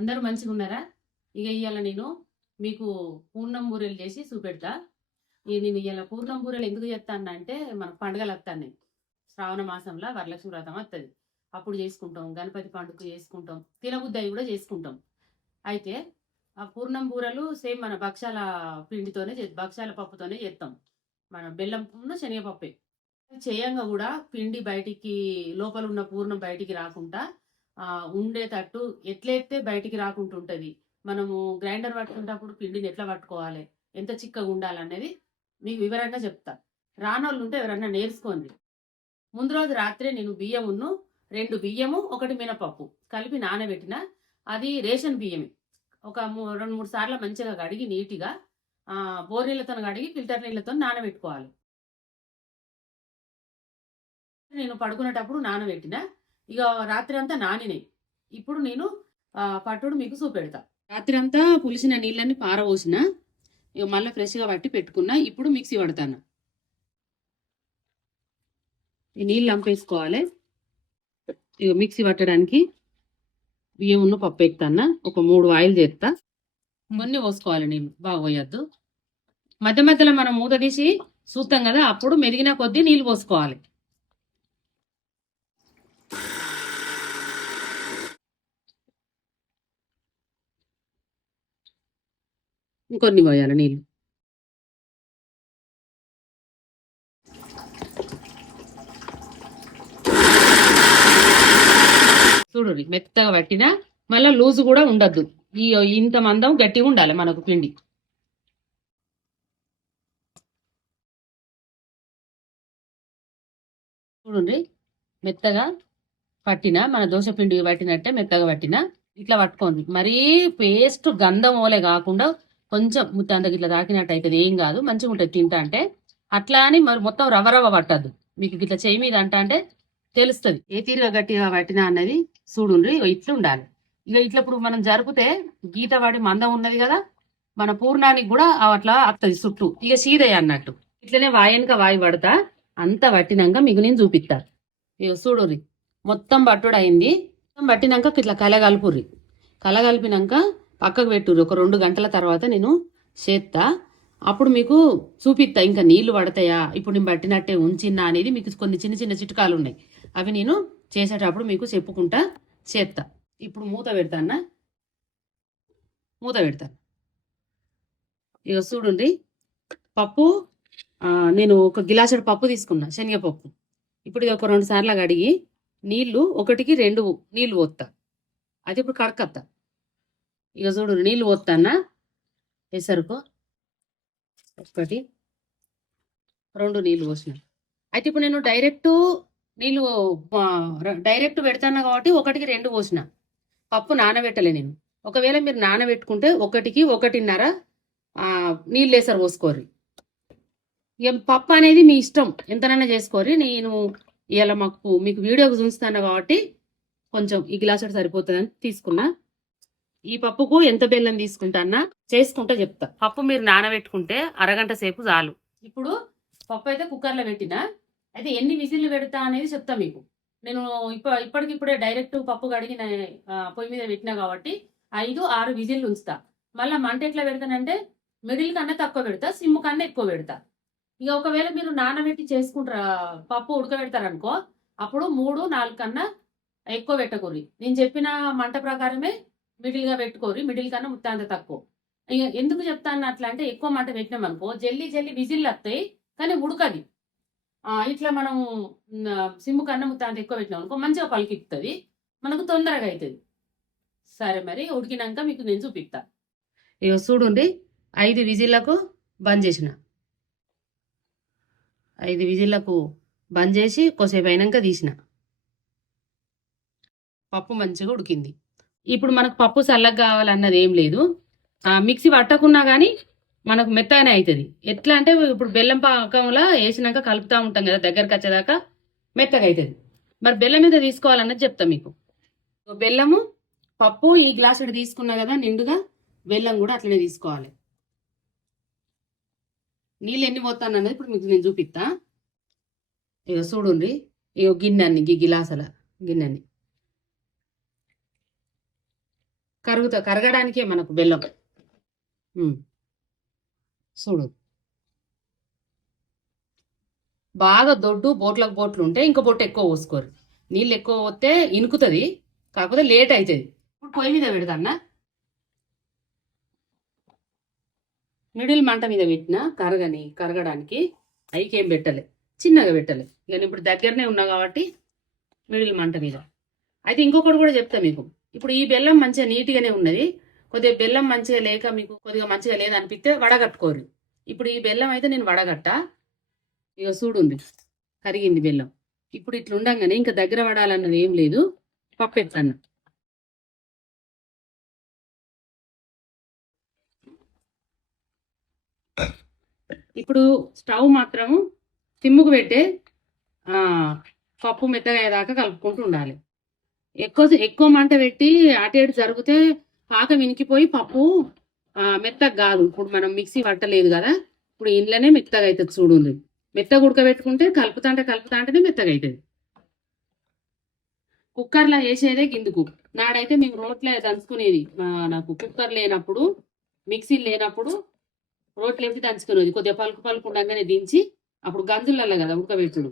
అందరూ మంచిగా ఉన్నారా? ఇవాళ నేను మీకు పూర్ణం బూరెలు చేసి చూపెడతా. నేను ఇవాళ పూర్ణం బూరెలు ఎందుకు చేస్తానంటే మనకు పండుగలు వస్తాయి. శ్రావణ మాసంలో వరలక్ష్మి వ్రతం వస్తుంది. అప్పుడు చేసుకుంటాం, గణపతి పండుగ చేసుకుంటాం, తినబుద్దయి కూడా చేసుకుంటాం. అయితే ఆ పూర్ణం బూరెలు సేమ్ మన భక్షాల పిండితోనే భక్షాల పప్పుతోనే చేస్తాం. మన బెల్లం శనగపప్పే చేయంగా కూడా పిండి బయటికి లోపల ఉన్న పూర్ణం బయటికి రాకుండా ఉండేటట్టు ఎట్లయితే బయటికి రాకుండా ఉంటుంది. మనము గ్రైండర్ పట్టుకునేటప్పుడు పిండిని ఎట్లా పట్టుకోవాలి, ఎంత చిక్కగా ఉండాలనేది మీకు వివరంగా చెప్తా. రానోళ్ళు ఉంటే ఎవరన్నా నేర్చుకోండి. ముందు రోజు రాత్రే నేను బియ్యమును 2 బియ్యము 1 మినపప్పు కలిపి నానబెట్టిన. అది రేషన్ బియ్యమే. ఒక 2-3 సార్లు మంచిగా కడిగి నీట్గా బోర్ నీళ్ళతో కడిగి ఫిల్టర్ నీళ్ళతో నానబెట్టుకోవాలి. నేను పడుకునేటప్పుడు నానబెట్టిన. ఇక రాత్రి అంతా నానినాయి. ఇప్పుడు నేను పట్టుడు మీకు చూపెడతా. రాత్రి అంతా పులిసిన నీళ్ళని పారబోసిన, ఇక మళ్ళీ ఫ్రెష్గా పట్టి పెట్టుకున్నా. ఇప్పుడు మిక్సీ పడతాను. ఈ నీళ్ళు అంపేసుకోవాలి. ఇక మిక్సీ పట్టడానికి బియ్యం ఉన్న పప్పు ఎత్తాను. ఒక 3 ఆయిల్ చేస్తా. కొన్ని పోసుకోవాలి, నీళ్ళు బాగా పోయొద్దు. మధ్య మధ్యలో మనం మూత తీసి చూస్తాం కదా, అప్పుడు మెదిగిన కొద్దీ నీళ్ళు పోసుకోవాలి. ఇంకొన్ని పోయాలి నీళ్ళు. చూడండి, మెత్తగా పట్టినా మళ్ళీ లూజు కూడా ఉండద్దు. ఇంత మందం గట్టిగా ఉండాలి మనకు పిండి. చూడండి, మెత్తగా పట్టిన మన దోశ పిండి పట్టినట్టే మెత్తగా పట్టిన. ఇట్లా పట్టుకోండి. మరీ పేస్ట్ గంధం ఓలే కాకుండా కొంచెం ముత్తంతకి ఇట్లా తాకినట్టు అవుతుంది, ఏం కాదు, మంచిగా ఉంటుంది తింటా అంటే. అట్లా అని మరి మొత్తం రవ్వ పట్టద్దు. మీకు ఇట్లా చేయి మీద అంటే తెలుస్తుంది ఏ తీరుగా గట్టిగా పట్టినా అన్నది. చూడుండ్రి, ఇట్లా ఉండాలి. ఇక ఇట్లా ఇప్పుడు మనం జరిపితే గీత వాడి మందం ఉన్నది కదా, మన పూర్ణానికి కూడా అట్లా వస్తుంది చుట్టూ. ఇక సీదయ్య అన్నట్టు. ఇట్లనే వాయనక వాయి పడతా. అంతా పట్టినాక మీకు నేను చూపిస్తా. ఇక చూడుర్రి, మొత్తం పట్టుడు అయింది. మొత్తం పట్టినాక ఇట్లా కలగలుపుర్రి. కలగలిపినాక పక్కకు పెట్టుర్రి. ఒక 2 గంటల తర్వాత నేను చేస్తా. అప్పుడు మీకు చూపిస్తా ఇంకా నీళ్లు పడతాయా, ఇప్పుడు నేను పట్టినట్టే ఉంచిన్నా అనేది. మీకు కొన్ని చిన్న చిన్న చిట్కాలు ఉన్నాయి, అవి నేను చేసేటప్పుడు మీకు చెప్పుకుంటా చేస్తా. ఇప్పుడు మూత పెడతానా, మూత పెడతాను. ఇక చూడండి, పప్పు నేను ఒక గిలాసుడు పప్పు తీసుకున్నా, శనగపప్పు. ఇప్పుడు ఇది ఒక 2 సార్లు కడిగి నీళ్లు 1కి 2 నీళ్లు పోస్తా. అది ఇప్పుడు కడకత్తా. ఇక చూడు, నీళ్లు పోస్తానా ఎసరుకు 1 2 నీళ్లు పోసిన. అయితే ఇప్పుడు నేను డైరెక్ట్ పెడతాను కాబట్టి 1కి 2 పోసిన. పప్పు నానబెట్టలే నేను. ఒకవేళ మీరు నానబెట్టుకుంటే 1కి 1.5 నీళ్ళు వేసారు పోసుకోర్రి. ఇక పప్పు అనేది మీ ఇష్టం, ఎంతనైనా చేసుకోర్రి. నేను ఇవాళ మీకు వీడియోకి చూస్తాను కాబట్టి కొంచెం ఈ గ్లాసుడు సరిపోతుందని తీసుకున్నా. ఈ పప్పుకు ఎంత బెల్లం తీసుకుంటానా చేసుకుంటా చెప్తా. పప్పు మీరు నానబెట్టుకుంటే అరగంట సేపు చాలు. ఇప్పుడు పప్పు అయితే కుక్కర్లో పెట్టినా. అయితే ఎన్ని విజిల్లు పెడతా అనేది చెప్తా మీకు. నేను ఇప్పటికిప్పుడే డైరెక్ట్ పప్పు కడిగిన పొయ్యి మీద పెట్టినా కాబట్టి 5-6 విజిల్లు ఉంచుతా. మళ్ళీ మంట ఎట్లా పెడతానంటే మిడిల్ కన్నా తక్కువ పెడతా, సిమ్ కన్నా ఎక్కువ పెడతా. ఇక ఒకవేళ మీరు నానబెట్టి చేసుకుంటారా, పప్పు ఉడకబెడతారనుకో, అప్పుడు 3-4 కన్నా ఎక్కువ పెట్టకూరి. నేను చెప్పిన మంట ప్రకారమే మిడిల్గా పెట్టుకోరి. మిడిల్ కన్నా ముత్తంత తక్కువ. ఇక ఎందుకు చెప్తాను అట్లా అంటే, ఎక్కువ మంట పెట్టినాం అనుకో జల్లి విజిల్లు వస్తాయి, కానీ ఉడకది. ఇట్లా మనం సిమ్ము కన్నా ముత్తంత ఎక్కువ పెట్టినాం అనుకో మంచిగా పలికిస్తుంది, మనకు తొందరగా అవుతుంది. సరే, మరి ఉడికినాక మీకు నేను చూపిస్తా. ఇక చూడండి, 5 విజిల్లకు బంద్ చేసిన. 5 విజిల్లకు బంద్ చేసి కొద్దిసేపు అయినాక తీసిన. పప్పు మంచిగా ఉడికింది. ఇప్పుడు మనకు పప్పు చల్లగా కావాలన్నది ఏం లేదు. మిక్సీ పట్టకున్నా కానీ మనకు మెత్తగానే అవుతుంది. ఎట్లా అంటే ఇప్పుడు బెల్లం పాకంలో వేసినాక కలుపుతూ ఉంటాం కదా, దగ్గరకు వచ్చేదాకా మెత్తగా అవుతుంది. మరి బెల్లం మీద తీసుకోవాలన్నది చెప్తా మీకు. బెల్లము పప్పు ఈ గ్లాసుడు తీసుకున్నా కదా నిండుగా, బెల్లం కూడా అట్లనే తీసుకోవాలి. నీళ్ళు ఎన్ని పోతాను అన్నది ఇప్పుడు మీకు నేను చూపిస్తా. ఇక చూడండి, ఇక గిన్నె గిలాసల గిన్నెని కరగడానికే మనకు బెల్లం. చూడు బాగా దొడ్డు బోట్లకు బోట్లు ఉంటే ఇంకో బొట్టు ఎక్కువ పోసుకోరు. నీళ్ళు ఎక్కువ పోతే ఇనుకుతుంది, కాకపోతే లేట్ అవుతుంది. ఇప్పుడు పొయ్యి మీద పెడతాన్నా, మిడిల్ మంట మీద పెట్టినా కరగడానికి. అయికేం పెట్టలే, చిన్నగా పెట్టలే. ఇక నేను ఇప్పుడు దగ్గరనే ఉన్నా కాబట్టి మిడిల్ మంట మీద. అయితే ఇంకొకటి కూడా చెప్తా మీకు. ఇప్పుడు ఈ బెల్లం మంచిగా నీట్గానే ఉన్నది, కొద్దిగా బెల్లం మంచిగా లేక మీకు కొద్దిగా మంచిగా లేదనిపిస్తే వడగట్టుకోరు. ఇప్పుడు ఈ బెల్లం అయితే నేను వడగట్టా. ఇక చూడుంది కరిగింది బెల్లం. ఇప్పుడు ఇట్లా ఉండంగానే ఇంకా దగ్గర పడాలన్నది ఏం లేదు. పప్పు ఎత్తాను. ఇప్పుడు స్టవ్ మాత్రం సిమ్ముకు పెట్టే పప్పు మెత్తగా అయ్యేదాకా కలుపుకుంటూ ఉండాలి. ఎక్కువ మంట పెట్టి అటు ఇటు జరిగితే పాకం వినికిపోయి పప్పు మెత్తగా కాదు. ఇప్పుడు మనం మిక్సీ పట్టలేదు కదా, ఇప్పుడు ఇంట్లోనే మెత్తగా అవుతుంది. చూడుంది మెత్తగా ఉడకబెట్టుకుంటే కలుపుతాంటేనే మెత్తగా అవుతుంది. కుక్కర్లో వేసేదే కిందుకు. నాడైతే మేము రోట్లే దంచుకునేది. నాకు కుక్కర్ లేనప్పుడు, మిక్సీ లేనప్పుడు రోట్లు వేసి దంచుకునేది. కొద్దిగా పలుకు ఉండగానే దించి అప్పుడు గంజులలో కదా ఉడకబెట్టుడు.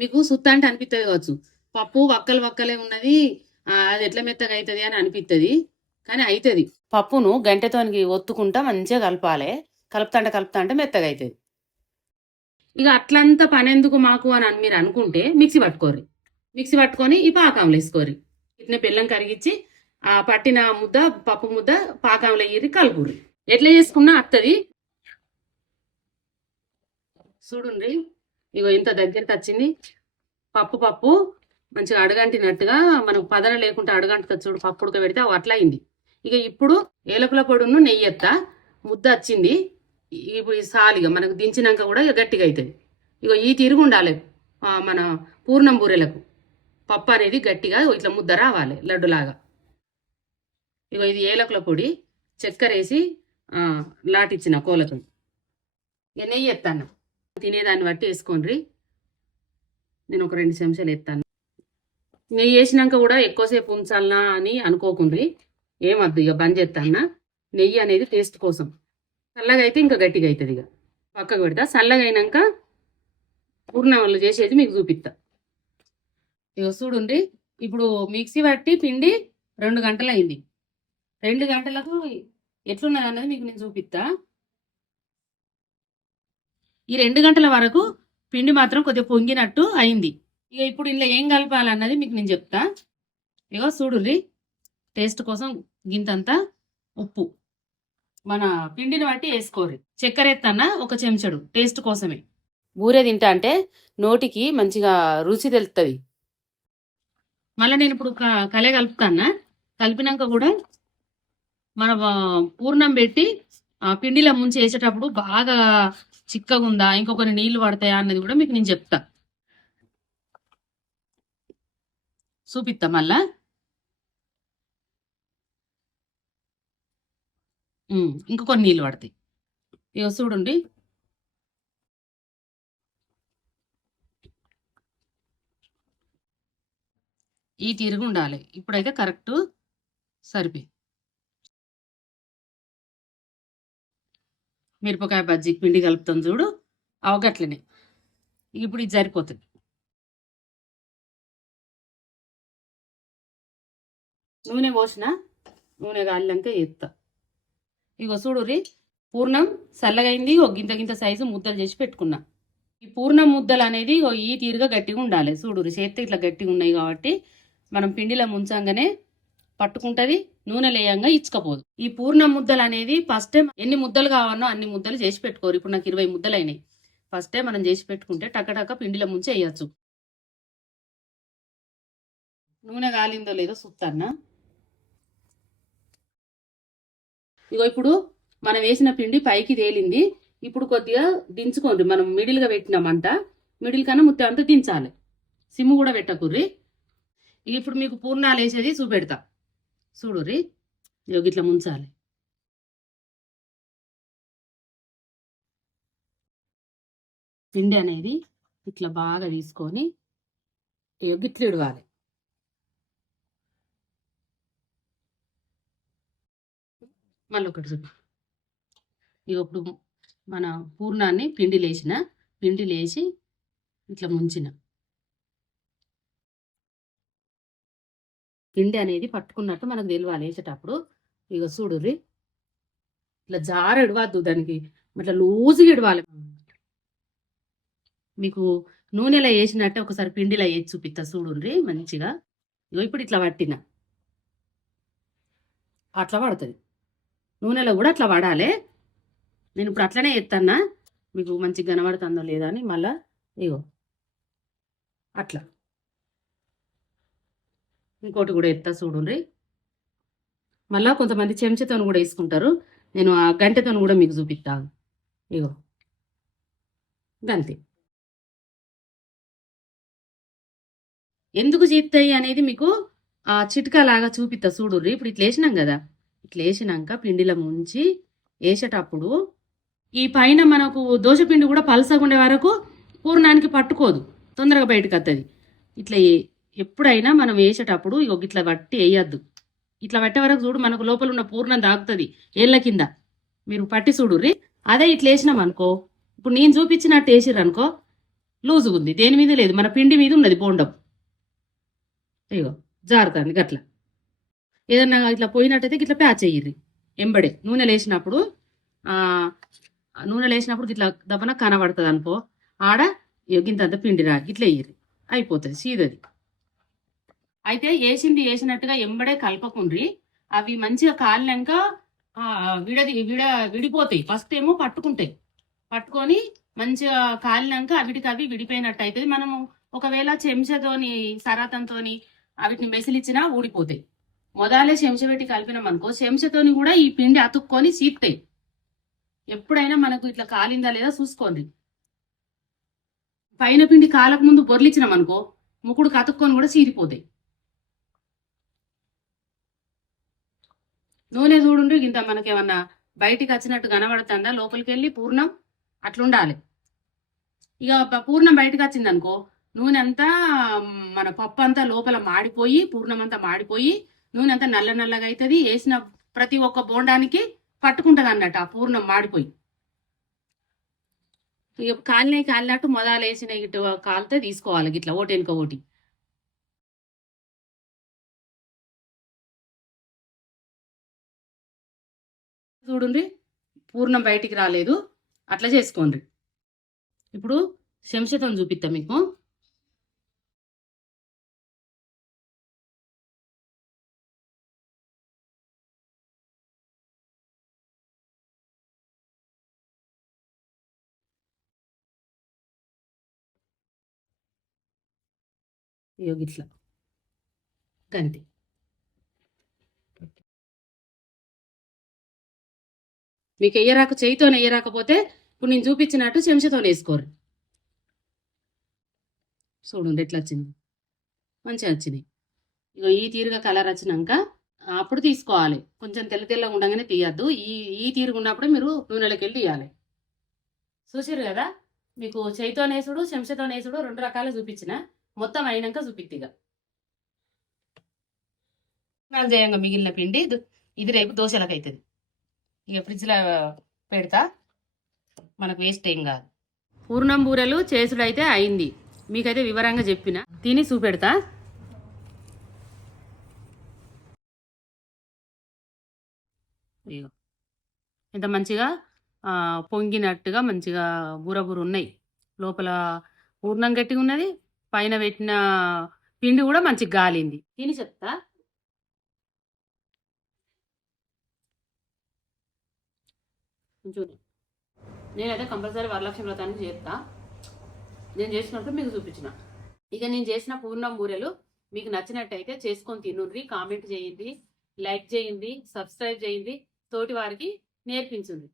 మీకు సుత్త అంటే అనిపిస్తుంది కావచ్చు, పప్పు వక్కలే ఉన్నది, అది ఎట్లా మెత్తగా అవుతుంది అని అనిపిస్తుంది, కానీ అవుతుంది. పప్పును గంటెతోనికి ఒత్తుకుంటా మంచిగా కలపాలి. కలుపుతా మెత్తగా అవుతుంది. ఇక అట్లంతా పని ఎందుకు మాకు అని మీరు అనుకుంటే మిక్సీ పట్టుకొని ఈ పాకంలో వేసుకోరి. ఇట్నే బెల్లం కరిగించి ఆ పట్టిన ముద్ద పప్పు ముద్ద పాకంలో ఏరి కలుపురి. ఎట్లా చేసుకున్నా అత్తది. చూడుండ్రి, ఇగో ఇంత దగ్గరికి వచ్చింది. పప్పు మంచిగా అడగంటినట్టుగా, మనకు పదన లేకుండా అడగంటుతుంది చూడు. పప్పు ఉడకబెడితే అవి అట్లా అయింది. ఇక ఇప్పుడు ఏలకుల పొడును నెయ్యి ఎత్తా, ముద్ద వచ్చింది. ఇప్పుడు ఈ సాలిగా మనకు దించినాక కూడా ఇక గట్టిగా అవుతుంది. ఇక ఈ తిరుగు ఉండాలి మన పూర్ణం బూరెలకు. పప్పు అనేది గట్టిగా ఇట్లా ముద్ద రావాలి లడ్డులాగా. ఇక ఇది ఏలకుల పొడి, చక్కెర వేసి లాటిచ్చిన కోలతో. ఇక నెయ్యి ఎత్తాను, తినేదాన్ని బట్టి వేసుకోండి. నేను ఒక 2 చెంచాలు ఎత్తాను. నెయ్యి వేసినాక కూడా ఎక్కువసేపు ఉంచాలనా అని అనుకోకుండ్రి, ఏమద్దు. ఇక బంద్ చేస్తాను. నెయ్యి అనేది టేస్ట్ కోసం. చల్లగా అయితే ఇంకా గట్టిగా అవుతుంది. ఇక పక్కకు పెడతా. చల్లగా అయినాక పూర్ణాలు చేసేది మీకు చూపిస్తా. ఇక చూడుండి, ఇప్పుడు మిక్సీ పట్టి పిండి 2 గంటలు అయింది. 2 గంటలకు ఎట్లున్నది అన్నది మీకు నేను చూపిస్తా. ఈ 2 గంటల వరకు పిండి మాత్రం కొద్దిగా పొంగినట్టు అయింది. ఇక ఇప్పుడు ఇందులో ఏం కలపాలన్నది మీకు నేను చెప్తా. ఇక చూడుర్రి, టేస్ట్ కోసం గింతంతా ఉప్పు మన పిండిని బట్టి వేసుకోరు. చక్కెర ఎత్తన్నా 1 చెంచడు టేస్ట్ కోసమే. బూరె తింటా అంటే నోటికి మంచిగా రుచి తెలుస్తుంది. మళ్ళీ నేను ఇప్పుడు కలే కలుపుతానా. కలిపినాక కూడా మన పూర్ణం పెట్టి పిండిలో ముంచి వేసేటప్పుడు బాగా చిక్కగా ఉందా, ఇంకొకరి నీళ్లు పడతాయా అన్నది కూడా మీకు నేను చెప్తా, చూపిస్తా. మళ్ళా ఇంకొకరి నీళ్ళు పడతాయి. ఇక చూడండి, ఈ తీరుగు ఉండాలి. ఇప్పుడైతే కరెక్ట్ సరిపోయి. మిరపకాయ బజ్జీ పిండి కలుపుతాం చూడు, అవగట్లనే. ఇప్పుడు ఇది సరిపోతుంది. నూనె పోసిన, నూనె కాలినాక ఎత్తా. ఇగో చూడుర్రి, పూర్ణం చల్లగైంది. ఒక గింత సైజు ముద్దలు చేసి పెట్టుకున్నా. ఈ పూర్ణం ముద్దలు అనేది ఈ తీరుగా గట్టిగా ఉండాలి. చూడుర్రి, చేతి ఇట్లా గట్టిగా ఉన్నాయి కాబట్టి మనం పిండిలో ముంచంగానే పట్టుకుంటుంది, నూనె లేయంగా ఇచ్చుకపోదు. ఈ పూర్ణం ముద్దలు అనేది ఫస్ట్ టైం ఎన్ని ముద్దలు కావాలో అన్ని ముద్దలు చేసి పెట్టుకోరు. ఇప్పుడు నాకు 20 ముద్దలు అయినాయి. ఫస్ట్ టైం మనం చేసి పెట్టుకుంటే టక్కటక్క పిండిలో ముంచి వేయచ్చు. నూనె కాలిందో లేదో చూస్తాన్నా. ఇగో ఇప్పుడు మనం వేసిన పిండి పైకి తేలింది. ఇప్పుడు కొద్దిగా దించుకోండి. మనం మిడిల్గా పెట్టినామంట, మిడిల్ కన్నా ముత్తే అంతా దించాలి. సిమ్ము కూడా పెట్టకుర్రి. ఇప్పుడు మీకు పూర్ణాలు వేసేది చూపెడతా. చూడుర్రి, ఇట్లా ముంచాలి. పిండి అనేది ఇట్లా బాగా తీసుకొని గిట్లు ఇడవాలి. మళ్ళీ ఒకటి చూపి. ఇక ఇప్పుడు మన పూర్ణాన్ని పిండి లేచి ఇట్లా ముంచిన పిండి అనేది పట్టుకున్నట్టు మనకు తెలియాలి వేసేటప్పుడు. ఇక చూడుర్రి ఇట్లా జార ఇడవద్దు, దానికి ఇట్లా లూజుగా ఇడవాలి. మీకు నూనెలో వేసినట్టే ఒకసారి పిండిలో వేసి చూపిస్తా చూడుర్రి మంచిగా. ఇగో ఇప్పుడు ఇట్లా పట్టిన అట్లా పడుతుంది, నూనెలో కూడా అట్లా పడాలి. నేను ఇప్పుడు అట్లనే ఎత్తన్నా, మీకు మంచిగా కనబడుతుందో లేదా అని. మళ్ళా ఇగో అట్లా ఇంకోటి కూడా ఎత్తా చూడండి. మళ్ళా కొంతమంది చెంచాతో కూడా వేసుకుంటారు, నేను ఆ గంటెతో కూడా మీకు చూపిస్తాను. ఇగో గంతే. ఎందుకు జీపుతాయి అనేది మీకు ఆ చిట్కా లాగా చూపిస్తా చూడుర్రి. ఇప్పుడు ఇట్లా వేసినాం కదా, ఇట్లా వేసినాక పిండిలో ముంచి వేసేటప్పుడు ఈ పైన మనకు దోశపిండి కూడా పలసగా ఉండే వరకు పూర్ణానికి పట్టుకోదు, తొందరగా బయటకు వస్తుంది. ఇట్లా ఎప్పుడైనా మనం వేసేటప్పుడు ఇట్లా పట్టి వేయద్దు. ఇట్లా పట్టే వరకు చూడు, మనకు లోపల ఉన్న పూర్ణం దాగుతుంది ఏళ్ళ కింద. మీరు పట్టి చూడుర్రి. అదే ఇట్లా వేసినాం అనుకో, ఇప్పుడు నేను చూపించినట్టు వేసిర్రు అనుకో, లూజుగా ఉంది, దేని మీద లేదు, మన పిండి మీద ఉన్నది బోండం. ఇగో జారుతుంది గట్లా. ఏదన్నా ఇట్లా పోయినట్టయితే ఇట్లా ప్యాచ్ అయ్యిర్రి ఎంబడే. నూనె లేసినప్పుడు ఇట్లా దప్పన కనబడుతుంది అనుకో, ఆడ గింతంత పిండి రా ఇట్లా వేయరు, అయిపోతుంది సీదది. అయితే వేసినట్టుగా ఎంబడే కలపకుండ్రి. అవి మంచిగా కాలినాక విడిపోతాయి. ఫస్ట్ ఏమో పట్టుకొని మంచిగా కాలినాక అవి విడిపోయినట్టు అవుతుంది. మనము ఒకవేళ చెంచాతోని సరాతంతోని వీటిని మెసిలిచ్చినా ఊడిపోతాయి. మొదలే చెంచా పెట్టి కలిపినాం అనుకో, చెంచాతోని కూడా ఈ పిండి అతుక్కొని సీపుతాయి. ఎప్పుడైనా మనకు ఇట్లా కాలిందా లేదా చూసుకోండి. పైన పిండి కాలకు ముందు బొర్లిచ్చినాం అనుకో, ముక్కుడు కతుక్కొని కూడా సీరిపోతాయి. నూనె చూడుండ్రి, ఇంత మనకేమన్నా బయటికి వచ్చినట్టు కనబడుతుందా, లోపలికి వెళ్ళి పూర్ణం అట్లుండాలి. ఇక పూర్ణం బయటకు వచ్చింది అనుకో, నూనె అంతా మన పప్పు అంతా లోపల మాడిపోయి, పూర్ణం అంతా మాడిపోయి నూనె అంతా నల్లగా అవుతుంది. వేసిన ప్రతి ఒక్క బోండానికి పట్టుకుంటుంది అన్నట్టు ఆ పూర్ణం మాడిపోయి. ఇక కాలినట్టు మొదలు వేసిన ఇటు కాలితే తీసుకోవాలి ఇట్లా ఓటి వెనుక ఓటి. చూడండి పూర్ణం బయటికి రాలేదు, అట్లా చేసుకోండి. ఇప్పుడు చెంచాతో చూపిస్తా మీకు. ఇట్లా గంతి మీకు ఎయ్యరాక చేయితో ఎయ్యరాకపోతే ఇప్పుడు నేను చూపించినట్టు చెంచాతో వేసుకోరు. చూడండి ఎట్లా వచ్చింది, మంచిగా వచ్చినాయి. ఇక ఈ తీరుగా కలర్ వచ్చినాక అప్పుడు తీసుకోవాలి. కొంచెం తెల్లగా ఉండగానే తీయద్దు. ఈ తీరుగా ఉన్నప్పుడే మీరు నూనెలోకి వెళ్ళి తీయాలి. చూసారు కదా, మీకు చేయితో నేసుడు చెంచాతో నేసుడు రెండు రకాలు చూపించిన. మొత్తం అయినాక చూపిద్దిగా చేయంగా మిగిలిన పిండి ఇది రేపు దోశలకు అవుతుంది. ఇక ఫ్రిడ్జ్లో పెడతా, మనకు వేస్ట్ ఏం కాదు. పూర్ణం బూరెలు చేసుడైతే అయింది, మీకైతే వివరంగా చెప్పిన. తిని చూపెడతా. ఇగో ఇంత మంచిగా పొంగినట్టుగా మంచిగా బూర ఉన్నాయి. లోపల పూర్ణం గట్టిగా ఉన్నది, పైన పెట్టిన పిండి కూడా మంచిగా గాలింది. తిని చెప్తా. చూడండి, నేనైతే కంపల్సరీ వరలక్ష్మి వ్రతాన్ని చేస్తా. నేను చేసినప్పుడు మీకు చూపించిన. ఇక నేను చేసిన పూర్ణం బూరెలు మీకు నచ్చినట్టయితే చేసుకొని తినుర్రి, కామెంట్ చేయండి, లైక్ చేయండి, సబ్స్క్రైబ్ చేయండి, తోటి వారికి నేర్పించండి.